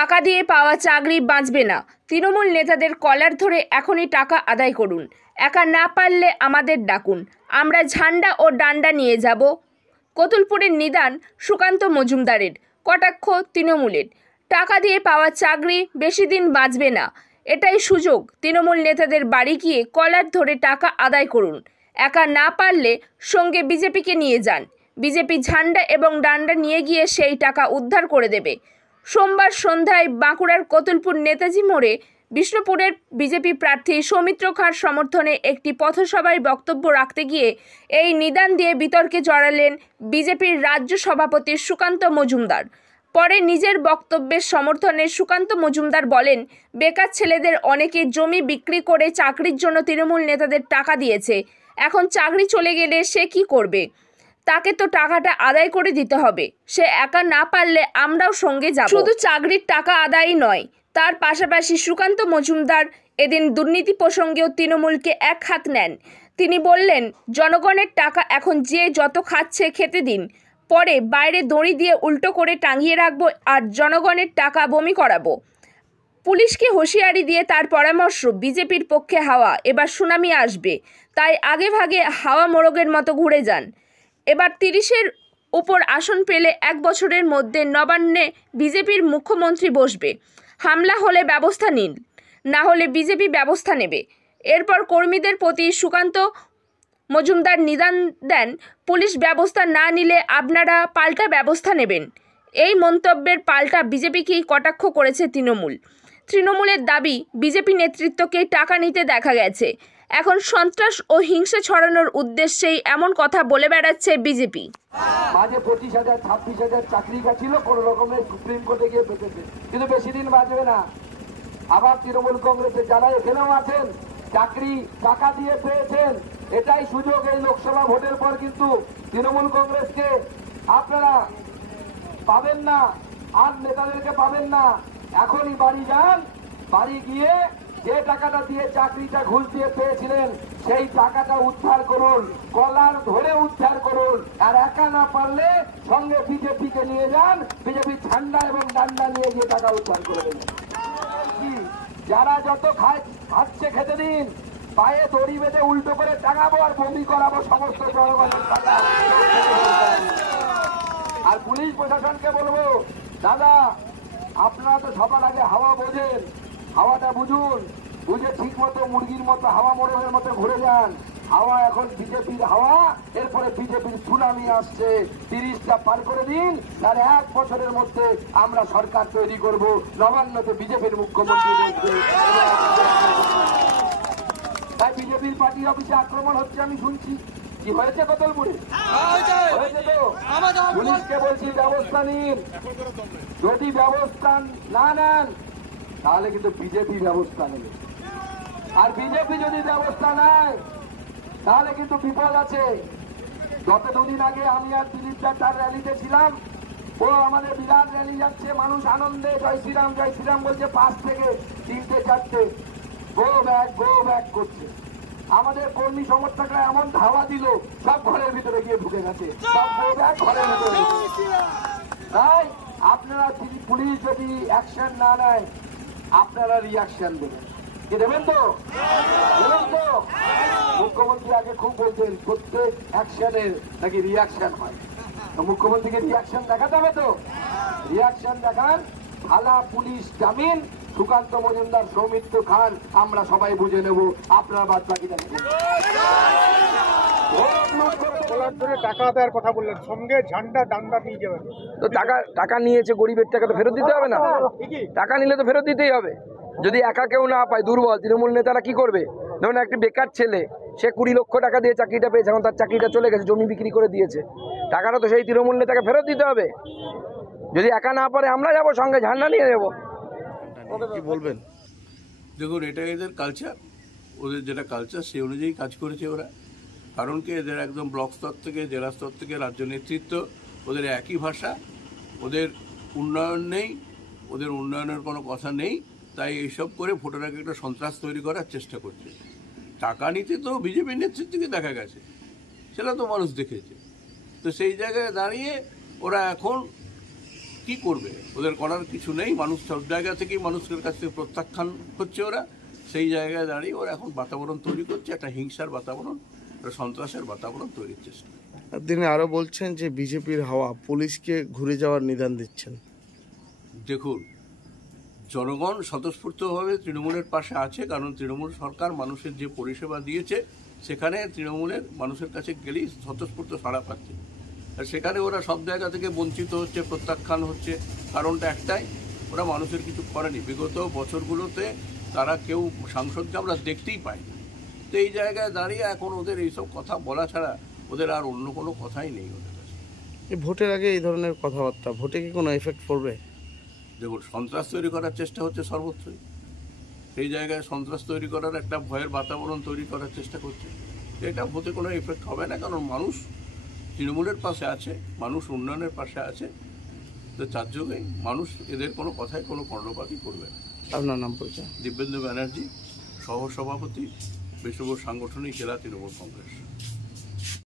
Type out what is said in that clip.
টাকা দিয়ে পাওয়া চাকরি বাঁচবে না। তৃণমূল নেতাদের কলার ধরে এখনই টাকা আদায় করুন। একা না পারলে আমাদের ডাকুন, আমরা ঝান্ডা ও ডান্ডা নিয়ে যাব। কতুলপুরের নিদান সুকান্ত মজুমদারের। কটাক্ষ তৃণমূলের। টাকা দিয়ে পাওয়া চাকরি বেশি দিন বাঁচবে না, এটাই সুযোগ। তৃণমূল নেতাদের বাড়ি গিয়ে কলার ধরে টাকা আদায় করুন। একা না পারলে সঙ্গে বিজেপিকে নিয়ে যান। বিজেপি ঝান্ডা এবং ডান্ডা নিয়ে গিয়ে সেই টাকা উদ্ধার করে দেবে। সোমবার সন্ধ্যায় বাঁকুড়ার কতুলপুর নেতাজি মোড়ে বিষ্ণুপুরের বিজেপি প্রার্থী সৌমিত্র খাঁর সমর্থনে একটি পথসভায় বক্তব্য রাখতে গিয়ে এই নিদান দিয়ে বিতর্কে জড়ালেন বিজেপির রাজ্য সভাপতি সুকান্ত মজুমদার। পরে নিজের বক্তব্যের সমর্থনে সুকান্ত মজুমদার বলেন, বেকার ছেলেদের অনেকে জমি বিক্রি করে চাকরির জন্য তৃণমূল নেতাদের টাকা দিয়েছে। এখন চাকরি চলে গেলে সে কি করবে? তাকে তো টাকাটা আদায় করে দিতে হবে। সে একা না পারলে আমরাও সঙ্গে যাব। শুধু চাকরির টাকা আদায়ই নয়, তার পাশাপাশি সুকান্ত মজুমদার এদিন দুর্নীতি প্রসঙ্গেও তৃণমূলকে এক হাত নেন। তিনি বললেন, জনগণের টাকা এখন যে যত খাচ্ছে খেতে দিন, পরে বাইরে দড়ি দিয়ে উল্টো করে টাঙিয়ে রাখবো আর জনগণের টাকা বমি করাবো। পুলিশকে হুঁশিয়ারি দিয়ে তার পরামর্শ, বিজেপির পক্ষে হাওয়া এবার সুনামি আসবে, তাই আগে ভাগে হাওয়া মোড়কের মতো ঘুরে যান। এবার 30-এর উপর আসন পেলে 1 বছরের মধ্যে নবান্নে বিজেপির মুখ্যমন্ত্রী বসবে। হামলা হলে ব্যবস্থা নিন, না হলে বিজেপি ব্যবস্থা নেবে। এরপর কর্মীদের প্রতি সুকান্ত মজুমদার নিদান দেন, পুলিশ ব্যবস্থা না নিলে আপনারা পাল্টা ব্যবস্থা নেবেন। এই মন্তব্যের পাল্টা বিজেপিকেই কটাক্ষ করেছে তৃণমূলের দাবি, বিজেপি নেতৃত্বকে টাকা নিতে দেখা গেছে। এখন সন্ত্রাস ও হিংসা ছড়ানোর উদ্দেশ্যেই এমন কথা বলে বেড়াচ্ছে বিজেপি। মাঝে 25,000 26,000 চাকরি গেছিল, কোন রকমের সুপ্রিম কোর্টে গিয়ে বেঁচেছে, কিন্তু বেশি দিন বাঁচবে না। আবার তৃণমূল কংগ্রেসের যারা এখানেও আছেন, চাকরি টাকা দিয়ে পেয়েছেন, এটাই সুযোগ। এই লোকসভা ভোটের পর কিন্তু তৃণমূল কংগ্রেসকে আপনারা পাবেন না, আর নেতাদেরকে পাবেন না। এখনই বাড়ি যান, বাড়ি গিয়ে যে টাকাটা দিয়ে চাকরিটা ঘুষ দিয়ে পেয়েছিলেন সেই টাকাটা উদ্ধার করুন, কলার ধরে উদ্ধার করুন। আর একা না পারলে সঙ্গে বিজেপিকে নিয়ে যান, বিজেপি ঝান্ডা এবং ডান্ডা নিয়ে গিয়ে টাকা উদ্ধার করে দেবেন। যারা যত খাচ্ছে খেতে দিন, পায়ে দড়ি বেঁধে উল্টো করে টাঙাবো আর বমি করাবো সমস্ত জনগণের টাকা। আর পুলিশ প্রশাসনকে বলবো, দাদা আপনারা তো সবার আগে হাওয়া বোঝেন, হাওয়াটা বুঝুন, বুঝে ঠিক মতো মুরগির মতো হাওয়া মোড়কের মতো ঘুরে যান। হাওয়া এখন বিজেপির হাওয়া, এরপরে বিজেপির সুনামি আসছে। 30টা পার করে দিন, তার 1 বছরের মধ্যে আমরা সরকার তৈরি করব, নবান্নতে বিজেপির মুখ্যমন্ত্রী বসবে। তাই বিজেপির পার্টি অফিসে আক্রমণ হচ্ছে আমি শুনছি। কি হয়েছে কতলপুরে? হয়েছে তো? পুলিশকে বলছি ব্যবস্থা নিন। যদি ব্যবস্থা না নেন তাহলে কিন্তু বিজেপি ব্যবস্থা নেবে, আর বিজেপি যদি ব্যবস্থা নেয় তাহলে কিন্তু বিপদ আছে। গত 2 দিন আগে আমি আর দিলীপ তার র্যালিতে ছিলাম। ও আমাদের বিরাট র্যালি যাচ্ছে, মানুষ আনন্দে জয় শ্রীরাম বলছে, 5 থেকে 3টে 4টে গো ব্যাক করছে। আমাদের কর্মী সমর্থকরা এমন ধাওয়া দিল, সব ঘরের ভিতরে গিয়ে ঢুকে গেছে, সব গো ব্যাক ঘরের ভিতরে। তাই আপনারা পুলিশ যদি অ্যাকশন না নেয়, আপনারা রিয়াকশন দেবেন। কি দেবেন তো? দেবেন তো? মুখ্যমন্ত্রী আগে খুব বলতেন প্রত্যেক অ্যাকশনের নাকি রিয়াকশন হয়। তো মুখ্যমন্ত্রীকে রিয়াকশন দেখাতে হবে তো, রিয়াকশন দেখান। থানা পুলিশ জামিন, সুকান্ত মজুমদার, সৌমিত্র খান, আমরা সবাই বুঝে নেব, আপনারা বাদ বাকি দেখেন। টাকা আদায়ের কথা বললেন, সঙ্গে ঝান্ডা ডান্ডা নিয়ে যাবেন। তো টাকা নিয়েছে, গরিবের টাকা তো ফেরত দিতে হবে না? টাকা নিলে তো ফেরত দিতেই হবে। যদি একা কেউ না পায়, দুর্বল তৃণমূল নেতারা কি করবে? ধরুন একটি বেকার ছেলে, সে 20 লক্ষ টাকা দিয়ে চাকরিটা পেয়েছে, এখন তার চাকরিটা চলে গেছে, জমি বিক্রি করে দিয়েছে, টাকাটা তো সেই তৃণমূল নেতাকে ফেরত দিতে হবে। যদি একা না পারে, আমরা যাবো সঙ্গে ঝান্ডা নিয়ে যাবো। কি বলবেন? দেখুন, এটা এদের কালচার, ওদের যেটা কালচার সেই অনুযায়ী কাজ করেছে ওরা। কারণ কি, এদের একদম ব্লক স্তর থেকে, জেলা স্তর থেকে রাজ্য নেতৃত্ব, ওদের একই ভাষা, ওদের উন্নয়ন নেই, ওদের উন্নয়নের কোনো কথা নেই। তাই এইসব করে ভোটার আগে একটা সন্ত্রাস তৈরি করার চেষ্টা করছে। টাকা নিতে তো বিজেপির নেতৃত্বকে দেখা গেছে, সেটা তো মানুষ দেখেছে। তো সেই জায়গায় দাঁড়িয়ে ওরা এখন কি করবে? ওদের করার কিছু নেই। মানুষ সব জায়গা থেকেই মানুষের কাছ থেকে প্রত্যাখ্যান হচ্ছে ওরা। সেই জায়গায় দাঁড়িয়ে ওরা এখন বাতাবরণ তৈরি করছে, একটা হিংসার বাতাবরণ, একটা সন্ত্রাসের বাতাবরণ তৈরির চেষ্টা। তিনি আরো বলছেন যে বিজেপির হাওয়া পুলিশকে ঘুরে যাওয়ার নিদান দিচ্ছেন। দেখুন, জনগণ স্বতঃস্ফূর্তভাবে তৃণমূলের পাশে আছে, কারণ তৃণমূল সরকার মানুষের যে পরিষেবা দিয়েছে সেখানে তৃণমূলের মানুষের কাছে গেলেই স্বতঃস্ফূর্ত সাড়া পাচ্ছে। আর সেখানে ওরা সব জায়গা থেকে বঞ্চিত হচ্ছে, প্রত্যাখ্যান হচ্ছে। কারণটা একটাই, ওরা মানুষের কিছু করেনি। বিগত বছরগুলোতে তারা কেউ সাংসদকে আমরা দেখতেই পাইনি। তো এই জায়গায় দাঁড়িয়ে এখন ওদের এইসব কথা বলা ছাড়া ওদের আর অন্য কোনো কথাই নেই ওদের কাছে। এই ভোটের আগে এই ধরনের কথাবার্তা ভোটে কি কোনো এফেক্ট পড়বে? দেখুন, সন্ত্রাস তৈরি করার চেষ্টা হচ্ছে সর্বত্রই। সেই জায়গায় সন্ত্রাস তৈরি করার একটা ভয়ের বাতাবরণ তৈরি করার চেষ্টা করছে। এটা ভোটে কোনো এফেক্ট হবে না, কারণ মানুষ তৃণমূলের পাশে আছে, মানুষ উন্নয়নের পাশে আছে। তো তার জন্যই মানুষ এদের কোনো কথায় কোনো কর্ণপাতই করবে না। আপনার নাম পরিচয়? দিব্যেন্দু ব্যানার্জি, সহ সভাপতি, বিশ্বভূষ সাংগঠনিক জেলা তৃণমূল কংগ্রেস।